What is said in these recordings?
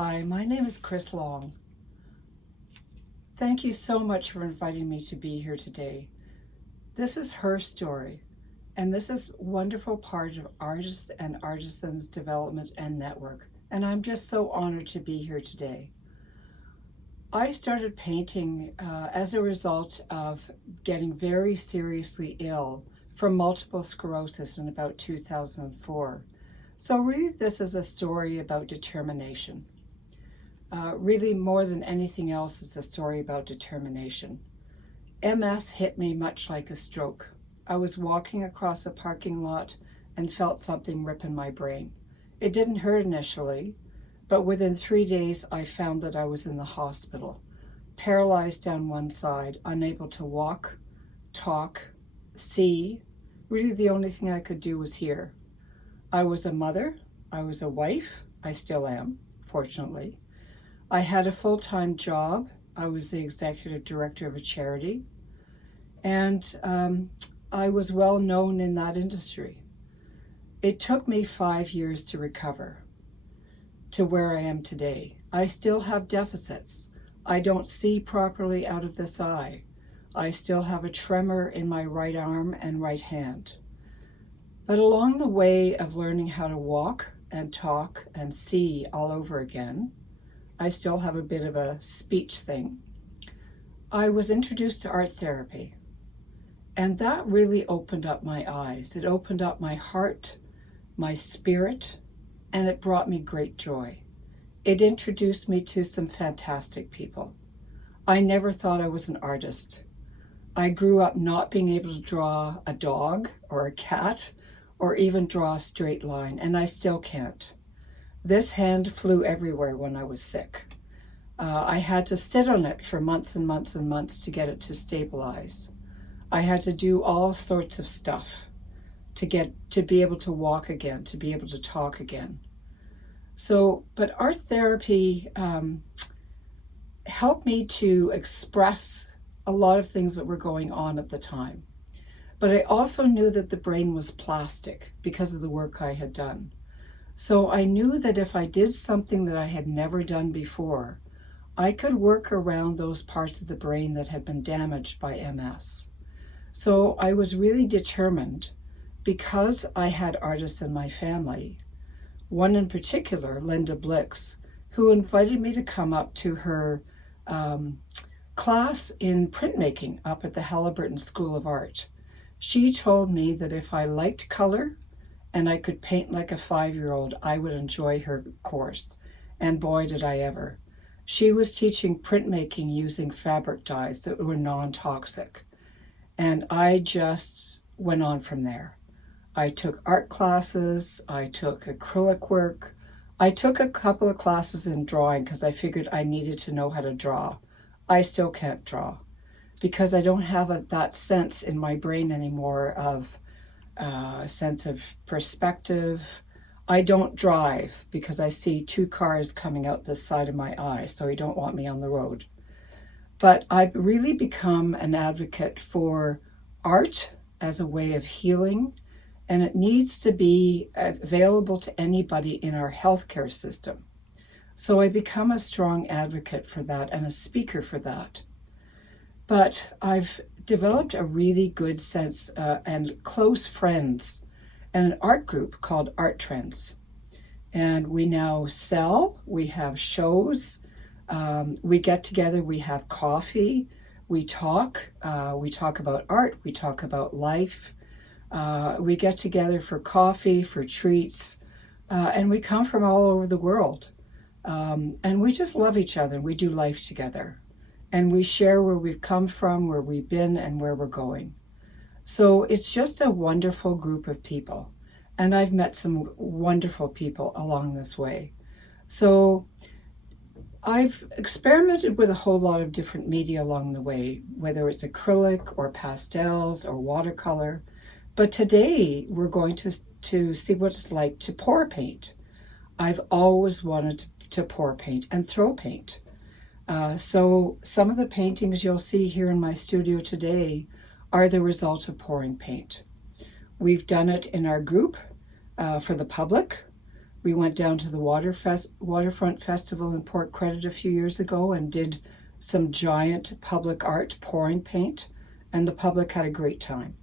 Hi, my name is Chris Long. Thank you so much for inviting me to be here today. This is her story, and this is a wonderful part of Artists and Artisans Development and Network, and I'm just so honored to be here today. I started painting as a result of getting very seriously ill from multiple sclerosis in about 2004. So really this is a story about determination. Really, more than anything else, it's a story about determination. MS hit me much like a stroke. I was walking across a parking lot and felt something rip in my brain. It didn't hurt initially, but within 3 days I found that I was in the hospital, paralyzed down one side, unable to walk, talk, see. Really the only thing I could do was hear. I was a mother, I was a wife, I still am, fortunately. I had a full-time job. I was the executive director of a charity, and I was well known in that industry. It took me 5 years to recover to where I am today. I still have deficits. I don't see properly out of this eye. I still have a tremor in my right arm and right hand. But along the way of learning how to walk and talk and see all over again, I still have a bit of a speech thing. I was introduced to art therapy, and that really opened up my eyes. It opened up my heart, my spirit, and it brought me great joy. It introduced me to some fantastic people. I never thought I was an artist. I grew up not being able to draw a dog or a cat or even draw a straight line, and I still can't. This hand flew everywhere when I was sick. I had to sit on it for months and months and months to get it to stabilize. I had to do all sorts of stuff to be able to walk again, to be able to talk again. But art therapy helped me to express a lot of things that were going on at the time. But I also knew that the brain was plastic because of the work I had done. So I knew that if I did something that I had never done before, I could work around those parts of the brain that had been damaged by MS. So I was really determined, because I had artists in my family, one in particular, Linda Blix, who invited me to come up to her class in printmaking up at the Halliburton School of Art. She told me that if I liked color, and I could paint like a 5-year-old, I would enjoy her course. And boy, did I ever. She was teaching printmaking using fabric dyes that were non-toxic. And I just went on from there. I took art classes, I took acrylic work, I took a couple of classes in drawing because I figured I needed to know how to draw. I still can't draw because I don't have that sense in my brain anymore of a sense of perspective. I don't drive because I see 2 cars coming out this side of my eye, so you don't want me on the road. But I've really become an advocate for art as a way of healing, and it needs to be available to anybody in our healthcare system. So I become a strong advocate for that and a speaker for that. But I've developed a really good sense and close friends and an art group called Art Trends. And we now sell, we have shows, we get together, we have coffee, we talk about art, we talk about life, we get together for coffee, for treats, and we come from all over the world. And we just love each other, and we do life together. And we share where we've come from, where we've been, and where we're going. So it's just a wonderful group of people. And I've met some wonderful people along this way. So I've experimented with a whole lot of different media along the way, whether it's acrylic or pastels or watercolor. But today we're going to see what it's like to pour paint. I've always wanted to pour paint and throw paint. So some of the paintings you'll see here in my studio today are the result of pouring paint. We've done it in our group for the public. We went down to the Waterfront Festival in Port Credit a few years ago and did some giant public art pouring paint, and the public had a great time.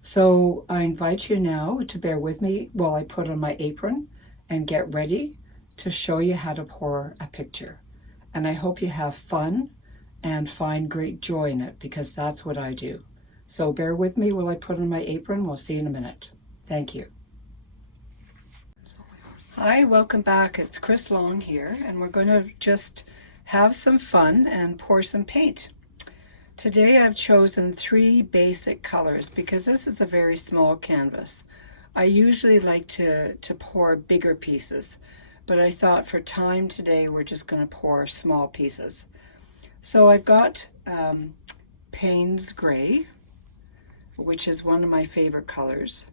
So I invite you now to bear with me while I put on my apron and get ready to show you how to pour a picture. And I hope you have fun and find great joy in it, because that's what I do. So bear with me while I put on my apron. We'll see you in a minute. Thank you. Hi, welcome back. It's Chris Long here, and we're going to just have some fun and pour some paint. Today I've chosen 3 basic colors because this is a very small canvas. I usually like to pour bigger pieces, but I thought for time today we're just going to pour small pieces. So I've got Payne's Gray, which is one of my favorite colors.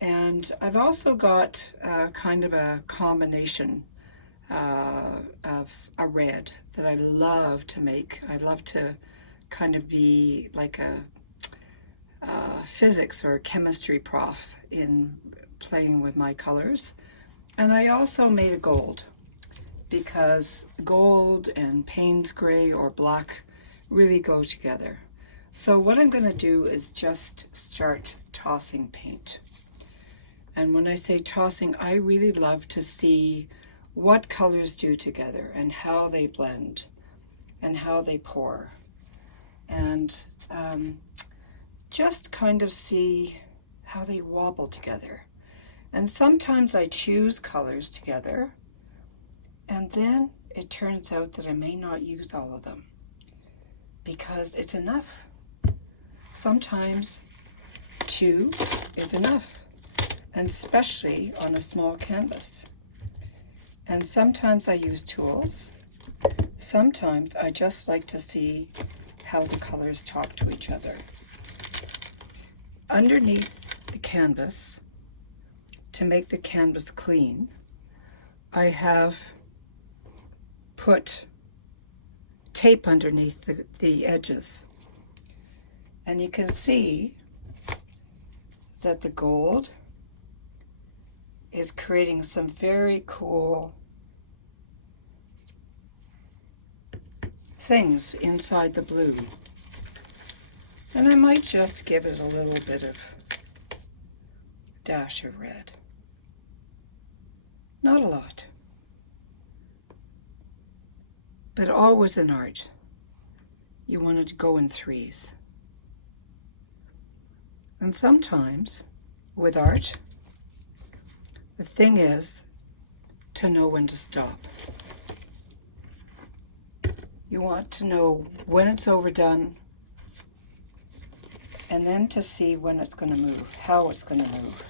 And I've also got kind of a combination of a red that I love to make. I love to kind of be like a physics or a chemistry prof in playing with my colors. And I also made a gold, because gold and Payne's Gray or black really go together. So what I'm going to do is just start tossing paint. And when I say tossing, I really love to see what colors do together and how they blend and how they pour. And just kind of see how they wobble together. And sometimes I choose colors together, and then it turns out that I may not use all of them because it's enough. Sometimes 2 is enough, and especially on a small canvas. And sometimes I use tools. Sometimes I just like to see how the colors talk to each other. Underneath the canvas, to make the canvas clean, I have put tape underneath the edges. And you can see that the gold is creating some very cool things inside the blue. And I might just give it a little bit of dash of red. Not a lot. But always in art, you want to go in 3s. And sometimes with art, the thing is to know when to stop. You want to know when it's overdone, and then to see when it's going to move, how it's going to move.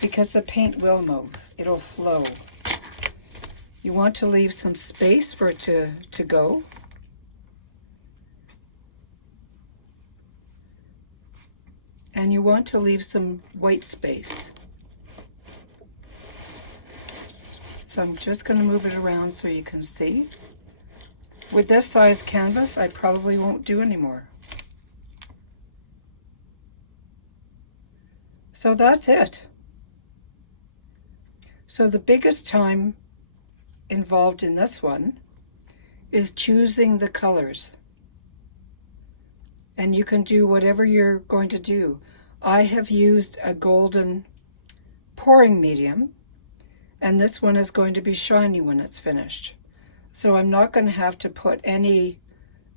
Because the paint will move, it'll flow. You want to leave some space for it to go. And you want to leave some white space. So I'm just going to move it around so you can see. With this size canvas, I probably won't do any more. So that's it. So the biggest time involved in this one is choosing the colors. And you can do whatever you're going to do. I have used a golden pouring medium, and this one is going to be shiny when it's finished. So I'm not going to have to put anything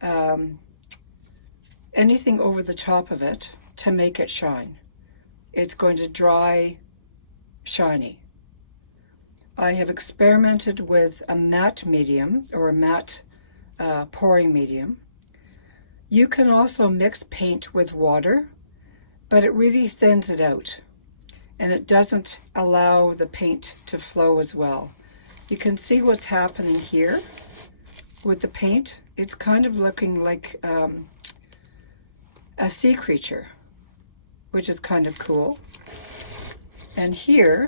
over the top of it to make it shine. It's going to dry shiny. I have experimented with a matte medium or a matte pouring medium. You can also mix paint with water, but it really thins it out and it doesn't allow the paint to flow as well. You can see what's happening here with the paint. It's kind of looking like a sea creature, which is kind of cool. And here,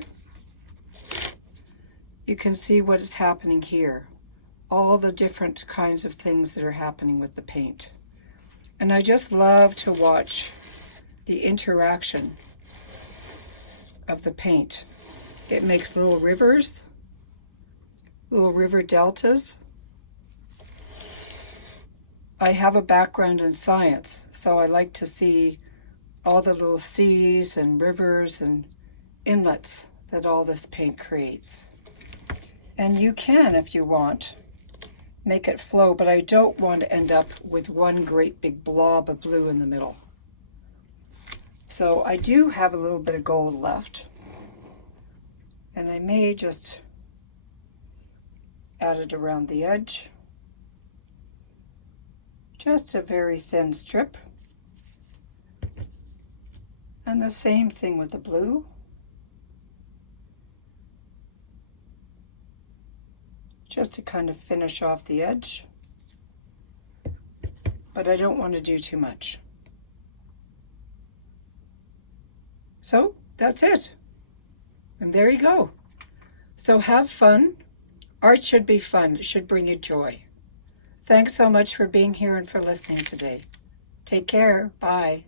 you can see what is happening here. All the different kinds of things that are happening with the paint. And I just love to watch the interaction of the paint. It makes little rivers, little river deltas. I have a background in science, so I like to see all the little seas and rivers and inlets that all this paint creates. And you can, if you want, make it flow, but I don't want to end up with one great big blob of blue in the middle. So I do have a little bit of gold left, and I may just add it around the edge. Just a very thin strip. And the same thing with the blue. Just to kind of finish off the edge. But I don't want to do too much. So that's it. And there you go. So have fun. Art should be fun. It should bring you joy. Thanks so much for being here and for listening today. Take care. Bye.